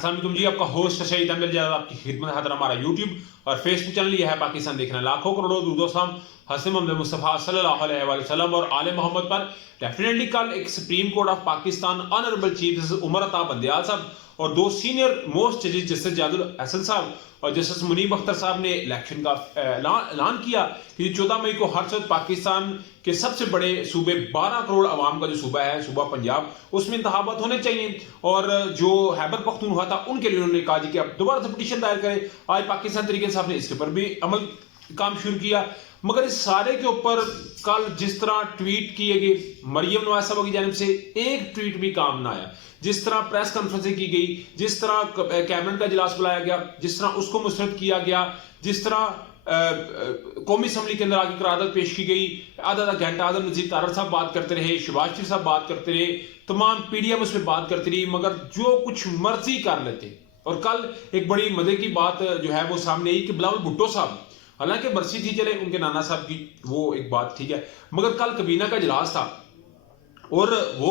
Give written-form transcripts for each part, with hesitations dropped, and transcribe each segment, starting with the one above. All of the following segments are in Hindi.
अस्सलाम वालेकुम जी, आपका होस्ट शहीद अमीर जावेद आपकी खिदमत हाजिर। हमारा यूट्यूब और फेसबुक चैनल ये है पाकिस्तान देखना। लाखों करोड़ों दुरूद सलाम हज़रत मोहम्मद मुस्तफ़ा सल्लल्लाहु अलैहि वसल्लम और आले मोहम्मद पर। डेफिनेटली कल एक supreme court of Pakistan honourable chief justice Umar Ata Bandial साहब और दो सीनियर मोस्ट जजेस जस्टिस जादुल अहसन साहब और जस्टिस मुनीब अख्तर साहब ने इलेक्शन का ऐलान किया कि 14 मई को हर वक्त पाकिस्तान के सबसे बड़े सूबे 12 करोड़ आवाम का जो सूबा है, सूबा पंजाब, उसमें इंतखाबात होने चाहिए। और जो खैबर पख्तूनख्वा था उनके लिए उन्होंने कहा जी कि अब दोबारा से पिटीशन दायर करें। आज पाकिस्तान तरीके साहब ने इसके ऊपर भी अमल काम शुरू किया। मगर इस सारे के ऊपर कल जिस तरह ट्वीट किए गए मरियम नवाज साहब की जानिब से, एक ट्वीट भी काम ना आया। जिस तरह प्रेस कॉन्फ्रेंसिंग की गई, जिस तरह कैबिनेट का इजलास बुलाया गया, जिस तरह उसको मुस्तरद किया गया, जिस तरह कौमी असम्बली के अंदर आगे करारदाद पेश की गई, आधा आधा घंटा आजम नजीर तारड़ साहब बात करते रहे, शहबाज शरीफ साहब बात करते रहे, तमाम पीडीएम उस पर बात करती रही, मगर जो कुछ मर्जी कर लेते। और कल एक बड़ी मजे की बात जो है वो सामने आई कि बिलावल भुट्टो साहब, हालांकि बरसी थी चले उनके नाना साहब की, वो एक बात ठीक है, मगर कल कबीना का इजलास था और वो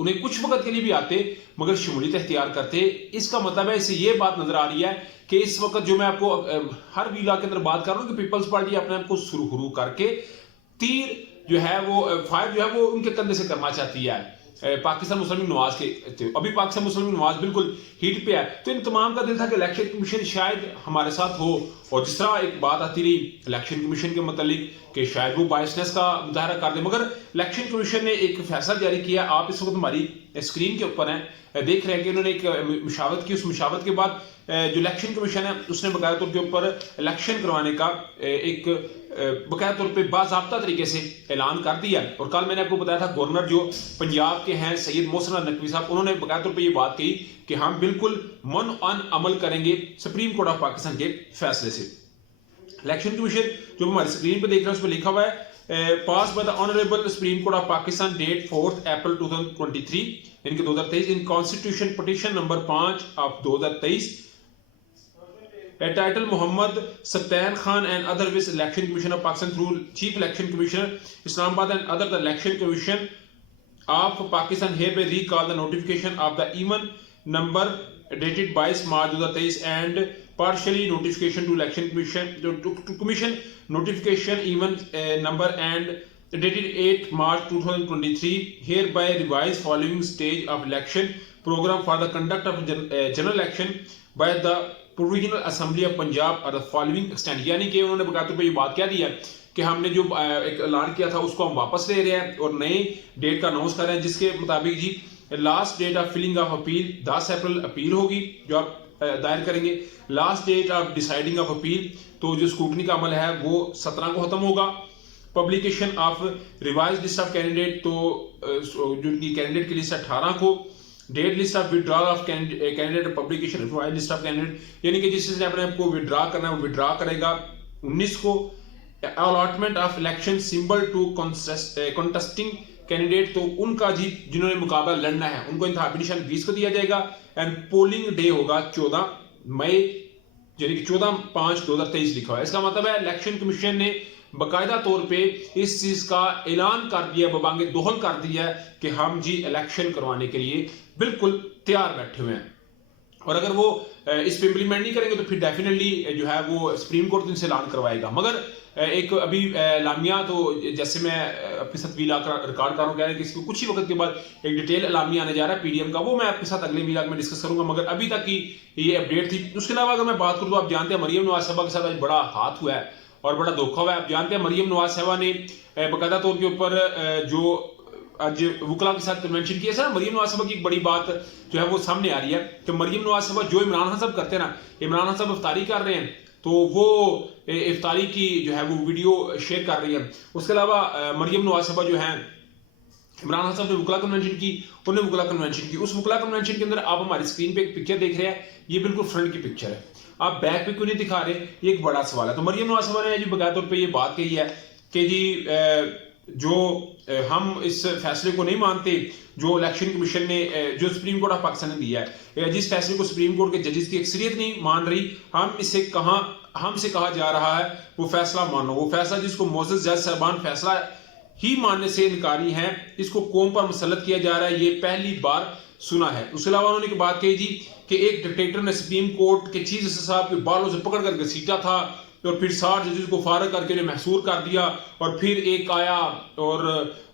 उन्हें कुछ वक्त के लिए भी आते मगर शमूलियत इख्तियार करते। इसका मतलब है, इससे ये बात नजर आ रही है कि इस वक्त जो मैं आपको हर वीला के अंदर बात कर रहा हूं कि पीपल्स पार्टी अपने आप को सुरखरू करके तीर जो है वो फायर जो है वो उनके कंधे से करना चाहती है पाकिस्तान मुस्लिम नवाज के। अभी पाकिस्तान मुस्लिम नवाज बिल्कुल हीट पे है। तो इन तमाम का दिल था कि इलेक्शन कमीशन शायद हमारे साथ हो। और जिस तरह एक बात आती रही इलेक्शन कमीशन के मतलब कि शायद वो बायसनेस का मुजाहरा कर दे, मगर इलेक्शन कमीशन ने एक फैसला जारी किया। आप इस वक्त हमारी स्क्रीन के ऊपर हैं, देख रहे हैं कि उन्होंने एक मुशावरत की। उस मुशावरत के बाद जो इलेक्शन कमीशन है उसने बकायदा तौर के ऊपर इलेक्शन करवाने का एक बकायदा तौर पे बाज़ाब्ता तरीके से ऐलान कर दिया। और कल मैंने आपको बताया था गवर्नर जो पंजाब के हैं सैयद मोहसिन नकवी साहब, उन्होंने बकायदा तौर पे ये बात कही कि हम बिल्कुल मन अन अमल करेंगे सुप्रीम कोर्ट ऑफ पाकिस्तान के फैसले से। इलेक्शन कमीशन जो हमारी स्क्रीन पे देख रहे हैं उस पर लिखा हुआ है pass by the honourable supreme court of Pakistan date 4 April 2023 यानी कि 2023 in constitution petition number 5 of 2023 entitled Muhammad Sabtain Khan and other with Election Commission of Pakistan through Chief Election Commissioner Islamabad and other the Election Commission of Pakistan hereby recall the notification of the even number dated 22 March 2023 and partially notification to Election Commission to Commission notification even number and dated 8 March 2023 hereby revised following stage of election program for the conduct of general election by the provisional assembly of Punjab और द फॉलोइंग एक्सटेंड। यानी कि उन्होंने बकायदा पे ये बात क्या दी है कि हमने जो एक ऐलान किया था उसको हम वापस ले रहे हैं और नए डेट का अनाउंस कर रहे हैं, जिसके मुताबिक जी last date of filing of appeal 10 April appeal होगी जो आप दायर करेंगे। Last date of deciding of appeal, तो जो स्क्रूटनी का अमल है वो 17 को खत्म होगा। Publication of revise list of candidate, तो जो कैंडिडेट की लिस्ट 18 को। Date list of withdrawal of candidate publication revise list of candidate, यानी कि जिसने अपने आप को विड्रॉ करना है वो विड्रॉ करेगा 19 को। Allotment of election symbol to contesting candidate, तो उनका जी जिन्होंने मुकाबला लड़ना है उनको इंतखाबी निशान 20 को दिया जाएगा। एंड पोलिंग डे होगा 14 मई यानी कि 14/5/2023 लिखा हुआ है। इसका मतलब है इलेक्शन कमीशन ने बाकायदा तौर पे इस चीज का ऐलान कर दिया, बबांगे दोहल कर दिया कि हम जी इलेक्शन करवाने के लिए बिल्कुल तैयार बैठे हुए हैं। और अगर वो इस पे इम्प्लीमेंट नहीं करेंगे तो फिर डेफिनेटली जो है वो सुप्रीम कोर्ट इनसे ऐलान करवाएगा। मगर एक अभी लामिया, तो जैसे मैं आपके साथ वीला रिकॉर्ड कर रहा हूँ, कह रहे हैं कि इसको कुछ ही वक्त के बाद एक डिटेल अलामिया आने जा रहा है पीडीएम का, वो मैं आपके साथ अगले वीला में डिस्कस करूंगा। मगर अभी तक की ये अपडेट थी। उसके अलावा अगर मैं बात करूँ तो आप जानते हैं मरियम नवाज साहबा के साथ आज बड़ा हाथ हुआ है और बड़ा धोखा हुआ है। आप जानते हैं मरियम नवाज साहबा ने बाकायदा तौर के ऊपर जो आज वकला के साथ कन्वेंशन किया था, मरियम नवाज साहबा की एक बड़ी बात जो है वो सामने आ रही है कि मरियम नवाज साहबा जो इमरान खान साहब करते हैं ना, इमरान खान साहब इफ्तारी कर रहे हैं तो वो इफ्तारी की जो है वो वीडियो शेयर कर रही है। उसके अलावा मरियम नवाज साहबा जो है इमरान खान साहब ने वकला कन्वेंशन की, उन्होंने वकला कन्वेंशन की। उस वकला कन्वेंशन के अंदर आप हमारी स्क्रीन पे एक पिक्चर देख रहे हैं, ये बिल्कुल फ्रंट की पिक्चर है, आप बैक पे क्यों नहीं दिखा रहे, ये एक बड़ा सवाल है। तो मरियम नवाज साहबा ने जी बकायदा तौर पे ये बात कही है कि जी जो हम इस फैसले को नहीं मानते जो इलेक्शन कमीशन ने जो सुप्रीम कोर्ट ऑफ पाकिस्तान ने दिया है, जिस फैसले को सुप्रीम कोर्ट के जजेस की अक्सरियत नहीं मान रही, हमसे कहा जा रहा है वो फैसला मानो। वो फैसला जिसको मोअज़्ज़ज़ जज साहबान फैसला ही मानने से इनकारी है, इसको कौम पर मुसल्लत किया जा रहा है, ये पहली बार सुना है। उसके अलावा उन्होंने बात कही जी कि एक डिक्टेटर ने सुप्रीम कोर्ट के चीफ जस्टिस साहब के बालों से पकड़ कर घसीटा था और फिर 60 जजेस को फारग करके उन्हें महसूर कर दिया, और फिर एक आया और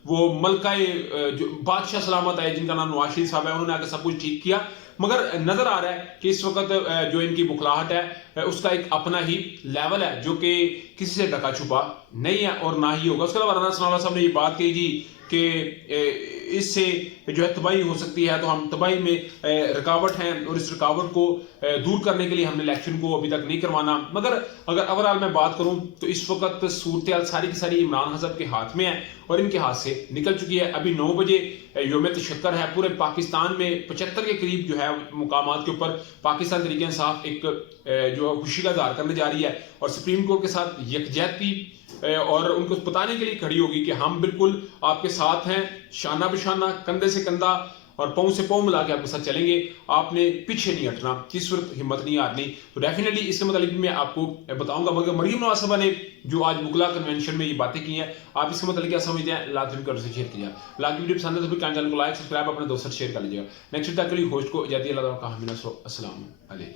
वो मलकाए जो बादशाह सलामत आए जिनका नाम नवाज शरीफ साहब है, उन्होंने आकर सब कुछ ठीक किया। मगर नजर आ रहा है कि इस वक्त जो इनकी बुखलाहट है उसका एक अपना ही लेवल है जो कि किसी से ढका छुपा नहीं है और ना ही होगा। उसके अलावा राना सनाउल्लाह साहब ने ये बात कही जी कि इससे जो है तबाही हो सकती है, तो हम तबाही में रुकावट हैं और इस रुकावट को दूर करने के लिए हमने इलेक्शन को अभी तक नहीं करवाना। मगर अगर ओवरऑल मैं बात करूं तो इस वक्त सूरत सारी की सारी इमरान हज़रत के हाथ में है और इनके हाथ से निकल चुकी है। अभी 9 बजे योम तशक्कर है, पूरे पाकिस्तान में 75 के करीब जो है मुकामात के ऊपर पाकिस्तान तरीके इंसाफ एक जो खुशी का इज़हार करने जा रही है और सुप्रीम कोर्ट के साथ यकजहती और उनको बताने के लिए खड़ी होगी कि हम बिल्कुल आपके साथ हैं, शाना बशाना, कंधे से कंधा और पाँव से पाँव मिला के आपके साथ चलेंगे, आपने पीछे नहीं हटना, किस सूरत हिम्मत नहीं हारनी। तो डेफिनेटली इसके मतलब मैं आपको बताऊंगा। मगर मरीम नवाज साहबा ने जो आज बुकला कन्वेंशन में ये बातें की हैं, आप इसके मतलब क्या समझते हैं, लाजमी कर से शेयर कीजिए। लाइक वीडियो पसंद है तो चैनल को लाइक सब्सक्राइब अपने दोस्तों से शेयर कर लीजिएगा। नेक्स्ट तक के लिए होस्ट को इजाज़त, अल्लाह का हमीना, अस्सलाम वालेकुम।